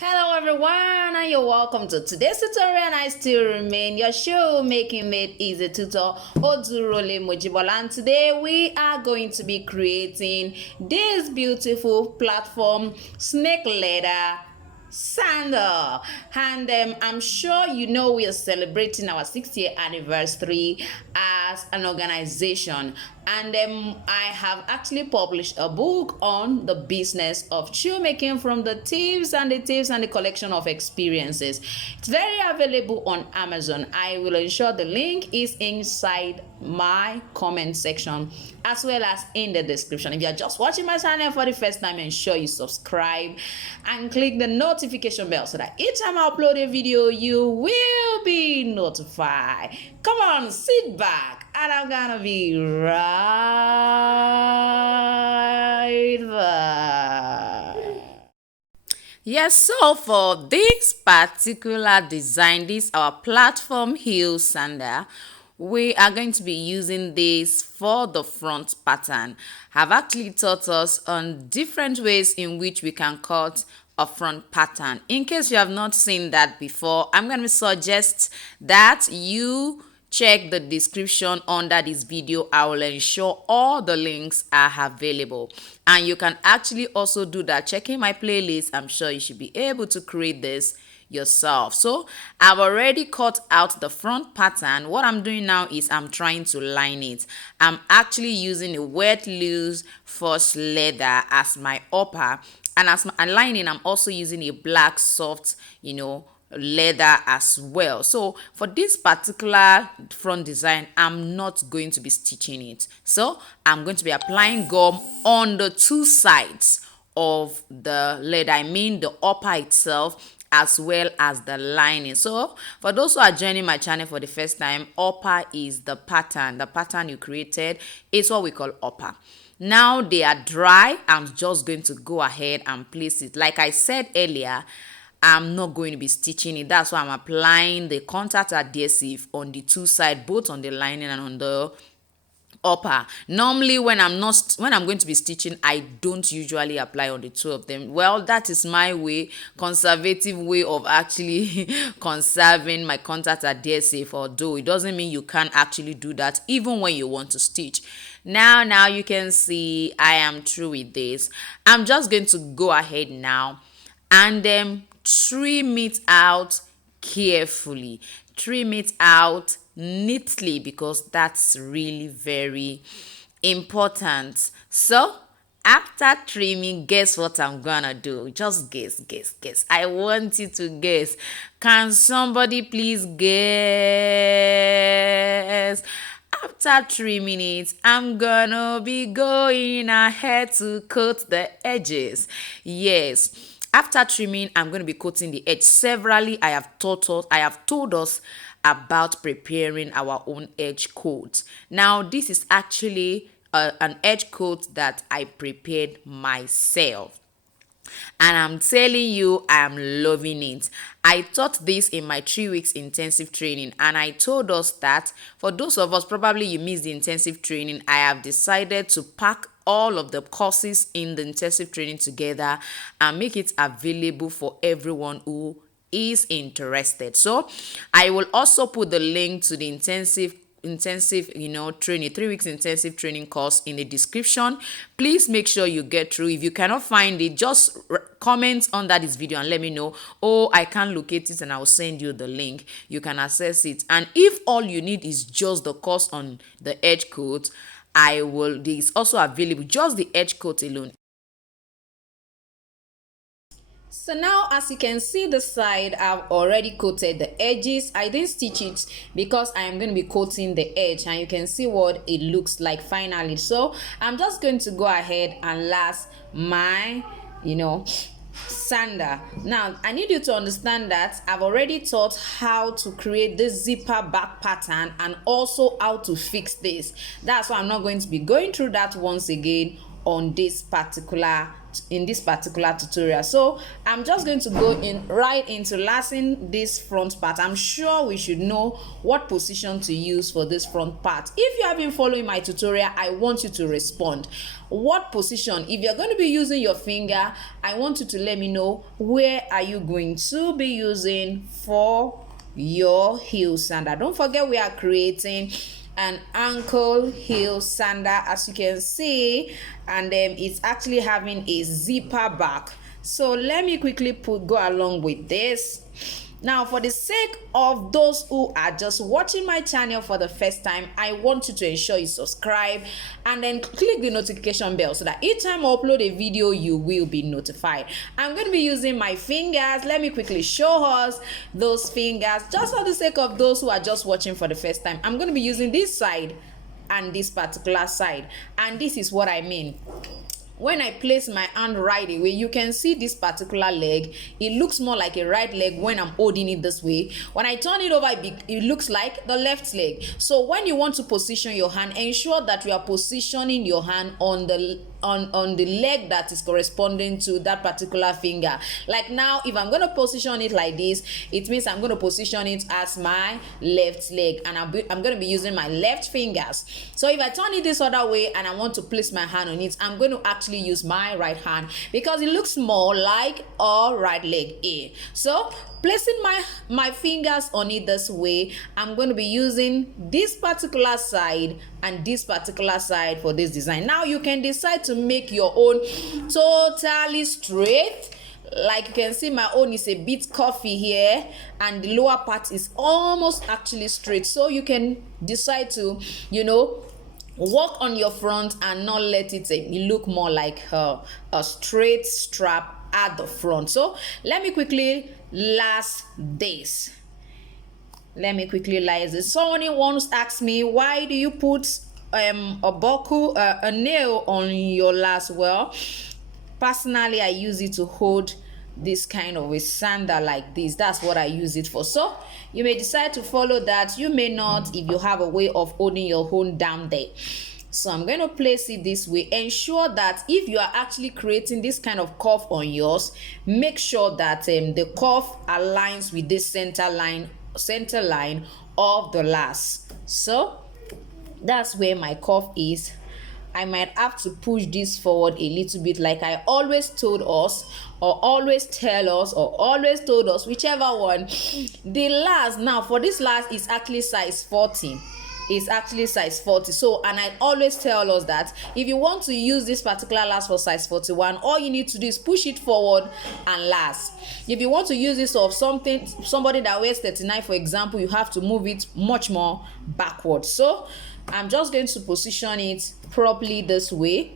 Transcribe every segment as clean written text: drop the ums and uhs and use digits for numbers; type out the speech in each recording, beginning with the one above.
Hello everyone, and you're welcome to today's tutorial, and I still remain your shoemaking made easy tutor, Odurole Mojibola, and today we are going to be creating this beautiful platform snake leather sandal. And I'm sure you know we are celebrating our 6th year anniversary as an organization, and I have actually published a book on the business of shoemaking, from the tips and the collection of experiences. It's very available on Amazon. I will ensure the link is inside my comment section as well as in the description. If you're just watching my channel for the first time, ensure you subscribe and click the notification bell so that each time I upload a video you will be notified. Come on, sit back and I'm gonna be right there. Yes, so for this particular design, this our platform heel sandal, we are going to be using this for the front pattern. I've actually taught us on different ways in which we can cut a front pattern. In case you have not seen that before, I'm going to suggest that you check the description under this video. I will ensure all the links are available, and you can actually also do that checking my playlist. I'm sure you should be able to create this yourself. So I've already cut out the front pattern. What I'm doing now is I'm trying to line it. I'm actually using a wet loose force leather as my upper, and as my lining I'm also using a black soft leather as well. So for this particular front design, I'm not going to be stitching it, so I'm going to be applying gum on the two sides of the leather, I mean the upper itself as well as the lining. So for those who are joining my channel for the first time, upper is the pattern you created is what we call upper. Now they are dry, I'm just going to go ahead and place it. Like I said earlier, I'm not going to be stitching it. That's why I'm applying the contact adhesive on the two sides, both on the lining and on the upper. Normally when I'm going to be stitching, I don't usually apply on the two of them. Well, that is my conservative way of actually conserving my contact adhesive, although it doesn't mean you can't actually do that even when you want to stitch. Now you can see I am through with this. I'm just going to go ahead now and trim it out carefully. Trim it out neatly, because that's really very important. So after trimming, guess what I'm gonna do? Just guess. I want you to guess. Can somebody please guess? After trimming it, I'm gonna be going ahead to cut the edges. Yes, after trimming, I'm going to be coating the edge. Severally, I have told us about preparing our own edge coat. Now, this is actually an edge coat that I prepared myself, and I'm telling you, I'm loving it. I taught this in my 3 weeks intensive training, and I told us that for those of us, probably you missed the intensive training, I have decided to pack all of the courses in the intensive training together and make it available for everyone who is interested. So I will also put the link to the intensive training, 3 weeks intensive training course in the description. Please make sure you get through. If you cannot find it, just comment under this video and let me know. Oh, I can't locate it, and I will send you the link. You can access it. And if all you need is just the course on the edge coat, this also available, just the edge coat alone. So now, as you can see the side, I've already coated the edges. I didn't stitch it because I am going to be coating the edge, and you can see what it looks like finally. So I'm just going to go ahead and last my sandal. Now I need you to understand that I've already taught how to create this zipper back pattern and also how to fix this. That's why I'm not going to be going through that once again on this particular particular tutorial. So I'm just going to go in right into lacing this front part. I'm sure we should know what position to use for this front part. If you have been following my tutorial, I want you to respond. What position? If you're going to be using your finger, I want you to let me know where are you going to be using for your heel sandal. Don't forget, we are creating an ankle heel sandal, as you can see, and it's actually having a zipper back. So let me quickly go along with this. Now, for the sake of those who are just watching my channel for the first time, I want you to ensure you subscribe and then click the notification bell so that each time I upload a video, you will be notified. I'm going to be using my fingers. Let me quickly show us those fingers. Just for the sake of those who are just watching for the first time, I'm going to be using this side and this particular side. And this is what I mean. When I place my hand right away, you can see this particular leg. It looks more like a right leg when I'm holding it this way. When I turn it over, it looks like the left leg. So when you want to position your hand, ensure that you are positioning your hand on the leg that is corresponding to that particular finger. Like now, if I'm going to position it like this, it means I'm going to position it as my left leg, and I'm going to be using my left fingers. So if I turn it this other way and I want to place my hand on it, I'm going to actually use my right hand because it looks more like a right leg here. So placing my fingers on it this way, I'm going to be using this particular side and this particular side for this design. Now you can decide to make your own totally straight. Like you can see, my own is a bit curvy here and the lower part is almost actually straight. So you can decide to, work on your front and not let it look more like a straight strap at the front. So let me quickly lace this. Someone once asked me, why do you put a buckle, a nail on your lace? Well, personally, I use it to hold this kind of a sandal like this. That's what I use it for. So you may decide to follow that. You may not, if you have a way of holding your own down there. So I'm going to place it this way. Ensure that if you are actually creating this kind of curve on yours, make sure that the curve aligns with this center line of the lace. So that's where my curve is. I might have to push this forward a little bit, like I always told us, or always tell us, or always told us, whichever one. The last, now for this last, is actually size 40. It's actually size 40. So, and I always tell us that if you want to use this particular last for size 41, all you need to do is push it forward and last. If you want to use this of somebody that wears 39, for example, you have to move it much more backward. So I'm just going to position it properly this way.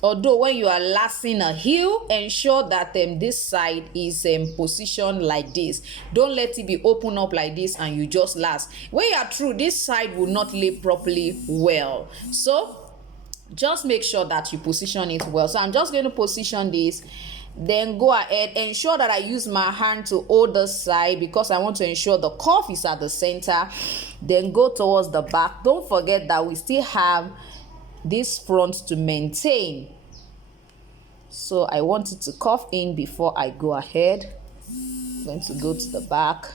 Although when you are lacing a heel, ensure that this side is positioned like this. Don't let it be open up like this and you just lace. When you are through, this side will not lay properly well. So just make sure that you position it well. So I'm just going to position this. Then go ahead, ensure that I use my hand to hold the side because I want to ensure the curve is at the center. Then go towards the back. Don't forget that we still have this front to maintain. So I want it to curve in before I go ahead. I'm going to go to the back.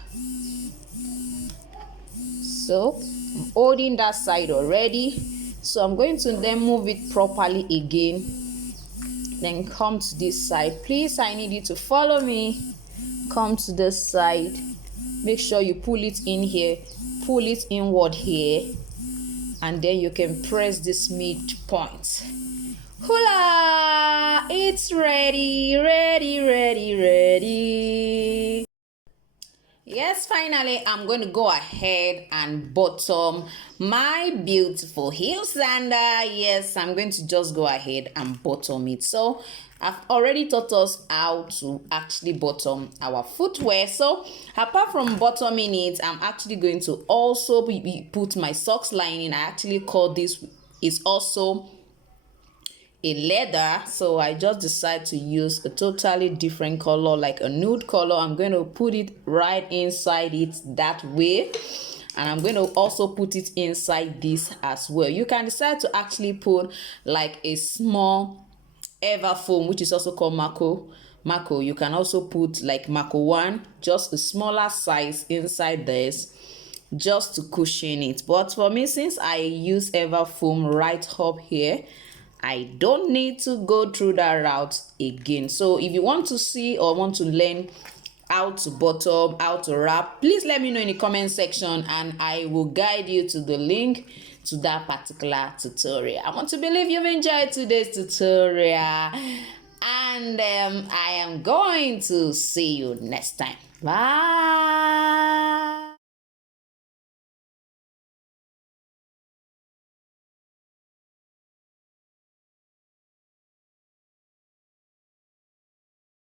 So I'm holding that side already. So I'm going to then move it properly again. Then come to this side. Please, I need you to follow me. Come to this side. Make sure you pull it in here. Pull it inward here. And then you can press this midpoint. Hula! It's ready, ready, ready, ready. Yes, finally, I'm going to go ahead and bottom my beautiful heel sandal. Yes, I'm going to just go ahead and bottom it. So I've already taught us how to actually bottom our footwear. So apart from bottoming it, I'm actually going to also put my socks lining. I actually call this is also a leather, so I just decided to use a totally different color, like a nude color. I'm going to put it right inside it that way, and I'm going to also put it inside this as well. You can decide to actually put like a small Ever foam, which is also called Mako. You can also put like Mako 1, just a smaller size inside this, just to cushion it. But for me, since I use Ever foam right up here, I don't need to go through that route again. So if you want to see or want to learn how to bottom, how to wrap, please let me know in the comment section and I will guide you to the link to that particular tutorial. I want to believe you've enjoyed today's tutorial, and I am going to see you next time. Bye.